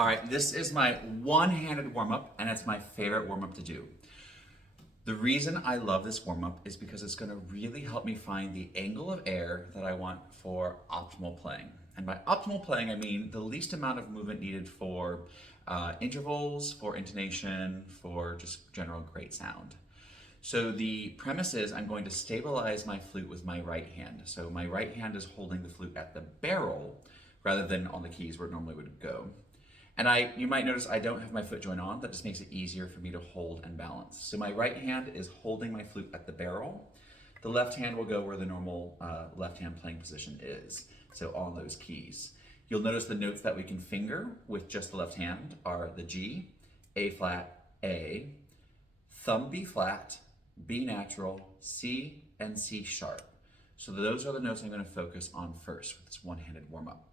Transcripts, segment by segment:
All right, this is my one-handed warm-up, and it's my favorite warm-up to do. The reason I love this warm-up is because it's gonna really help me find the angle of air that I want for optimal playing. And by optimal playing, I mean the least amount of movement needed for intervals, for intonation, for just general great sound. So the premise is I'm going to stabilize my flute with my right hand. So my right hand is holding the flute at the barrel rather than on the keys where it normally would go. And you might notice I don't have my foot joint on. That just makes it easier for me to hold and balance. So my right hand is holding my flute at the barrel. The left hand will go where the normal left hand playing position is. So on those keys. You'll notice the notes that we can finger with just the left hand are the G, A flat, A, thumb B flat, B natural, C, and C sharp. So those are the notes I'm going to focus on first with this one-handed warm-up.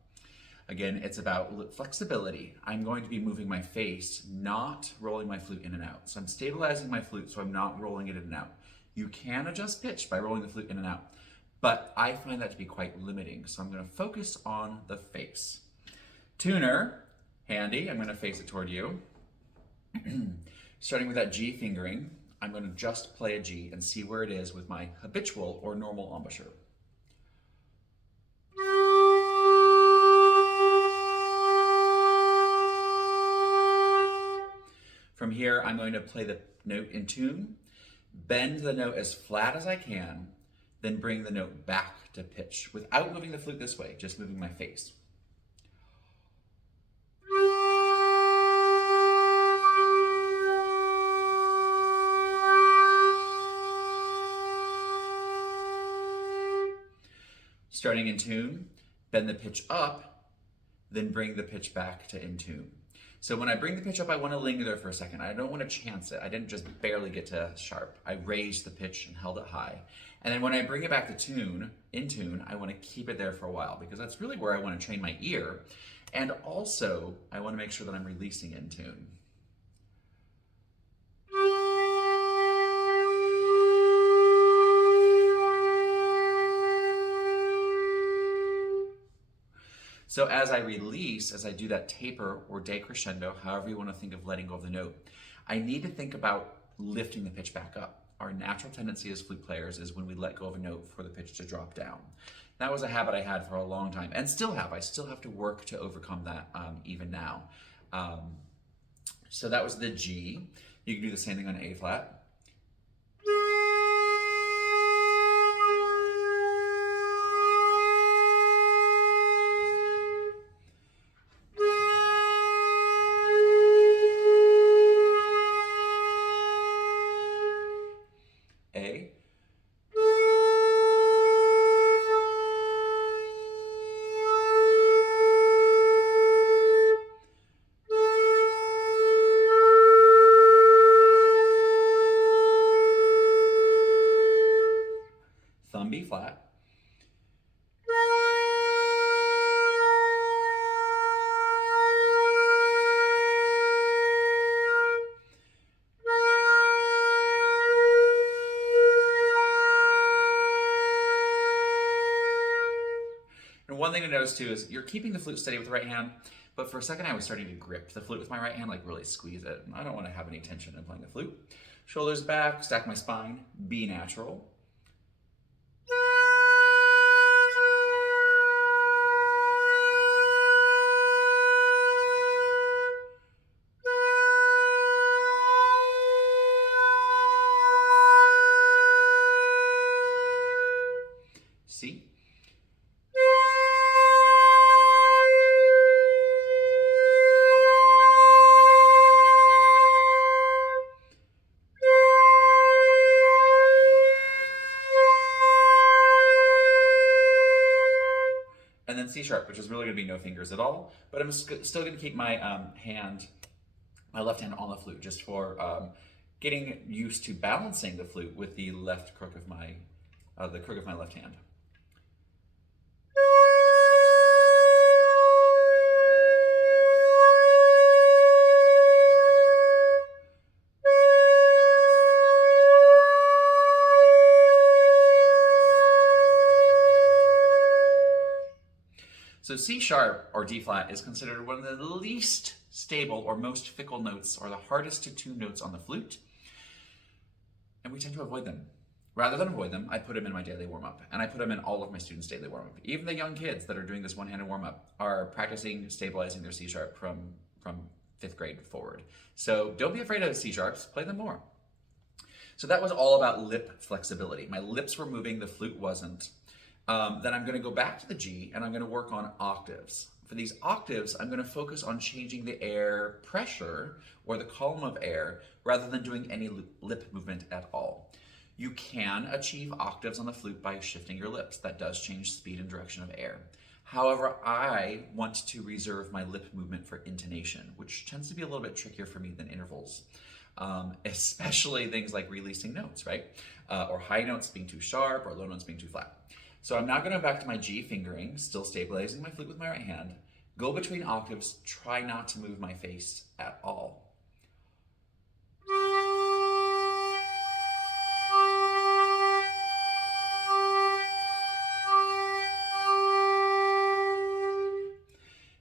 Again, it's about flexibility. I'm going to be moving my face, not rolling my flute in and out. So I'm stabilizing my flute so I'm not rolling it in and out. You can adjust pitch by rolling the flute in and out, but I find that to be quite limiting. So I'm going to focus on the face. Tuner, handy, I'm going to face it toward you. Starting with that G fingering, I'm going to just play a G and see where it is with my habitual or normal embouchure. From here, I'm going to play the note in tune, bend the note as flat as I can, then bring the note back to pitch without moving the flute this way, just moving my face. Starting in tune, bend the pitch up, then bring the pitch back to in tune. So when I bring the pitch up, I want to linger there for a second. I don't want to chance it. I didn't just barely get to sharp. I raised the pitch and held it high. And then when I bring it back to tune, in tune, I want to keep it there for a while because that's really where I want to train my ear. And also, I want to make sure that I'm releasing in tune. So as I release, as I do that taper or decrescendo, however you want to think of letting go of the note, I need to think about lifting the pitch back up. Our natural tendency as flute players is when we let go of a note for the pitch to drop down. That was a habit I had for a long time and still have. I still have to work to overcome that even now. So that was the G. You can do the same thing on A flat. A. Thumb B flat. And one thing to notice too is you're keeping the flute steady with the right hand, but for a second I was starting to grip the flute with my right hand, like really squeeze it. I don't want to have any tension in playing the flute. Shoulders back, stack my spine, B natural. C. And then C sharp, which is really going to be no fingers at all, but I'm still going to keep my my left hand on the flute, just for getting used to balancing the flute with the left crook of my left hand. So C sharp or D flat is considered one of the least stable or most fickle notes or the hardest to tune notes on the flute, and we tend to avoid them. Rather than avoid them, I put them in my daily warm-up, and I put them in all of my students' daily warm-up. Even the young kids that are doing this one-handed warm-up are practicing stabilizing their C sharp from 5th grade forward. So don't be afraid of C sharps, play them more. So that was all about lip flexibility. My lips were moving, the flute wasn't. Then I'm gonna go back to the G and I'm gonna work on octaves. For these octaves, I'm gonna focus on changing the air pressure or the column of air rather than doing any lip movement at all. You can achieve octaves on the flute by shifting your lips. That does change speed and direction of air. However, I want to reserve my lip movement for intonation, which tends to be a little bit trickier for me than intervals. Especially things like releasing notes, right? Or high notes being too sharp or low notes being too flat. So I'm now going to go back to my G fingering, still stabilizing my flute with my right hand, go between octaves, try not to move my face at all.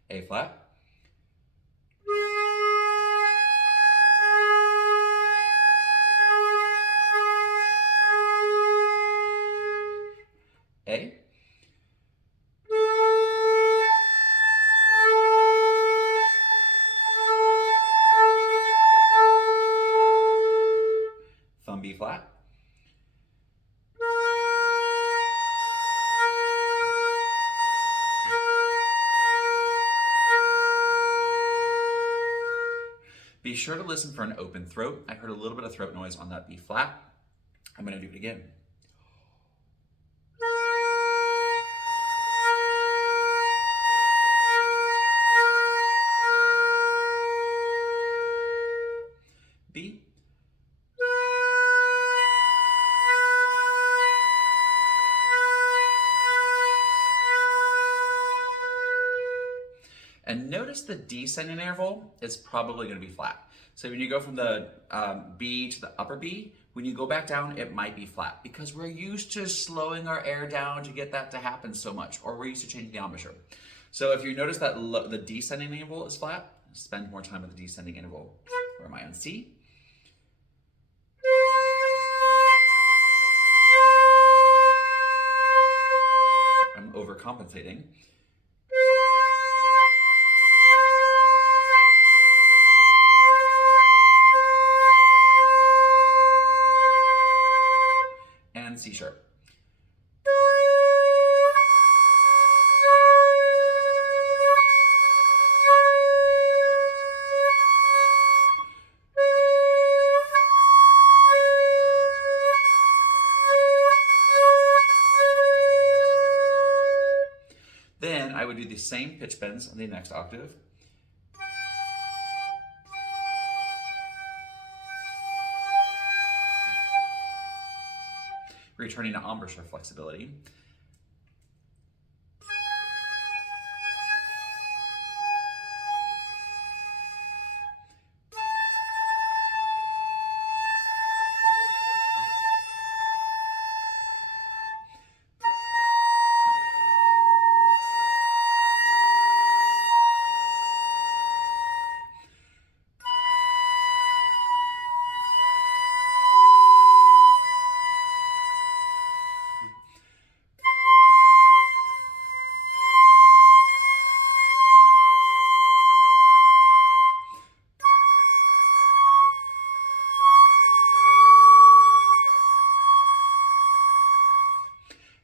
A flat. A. Thumb B flat. Be sure to listen for an open throat. I heard a little bit of throat noise on that B flat. I'm going to do it again. B. And notice the descending interval is probably going to be flat. So when you go from the B to the upper B, when you go back down, it might be flat because we're used to slowing our air down to get that to happen so much, or we're used to changing the embouchure. So if you notice that the descending interval is flat, spend more time with the descending interval. Where am I on C? I'm overcompensating. And C sharp. Then I would do the same pitch bends on the next octave. Returning to embouchure flexibility.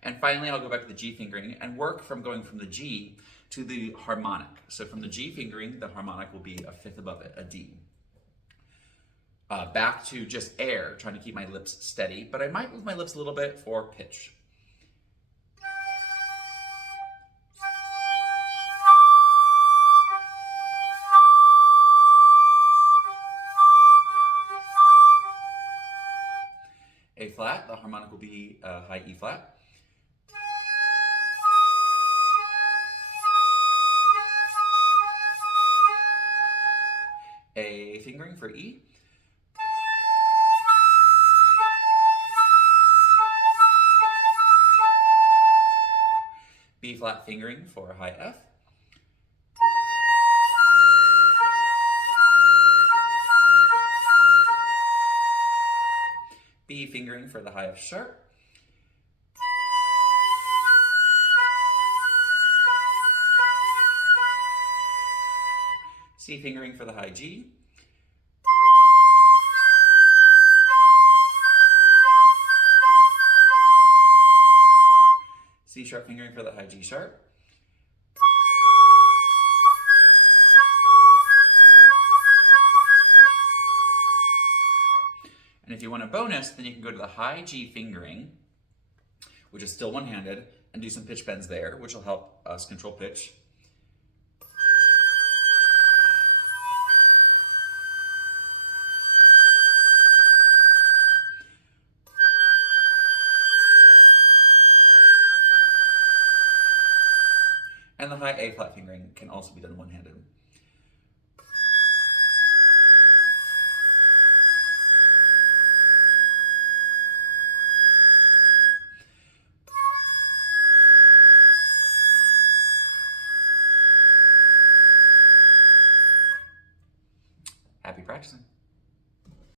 And finally, I'll go back to the G fingering and work from going from the G to the harmonic. So from the G fingering, the harmonic will be a fifth above it, a D. Back to just air, trying to keep my lips steady, but I might move my lips a little bit for pitch. A flat, the harmonic will be high E flat. A fingering for E. B flat fingering for high F. fingering for the high F sharp. C fingering for the high G. C sharp fingering for the high G sharp. And if you want a bonus, then you can go to the high G fingering, which is still one-handed, and do some pitch bends there, which will help us control pitch. And the high A flat fingering can also be done one-handed. Happy practicing.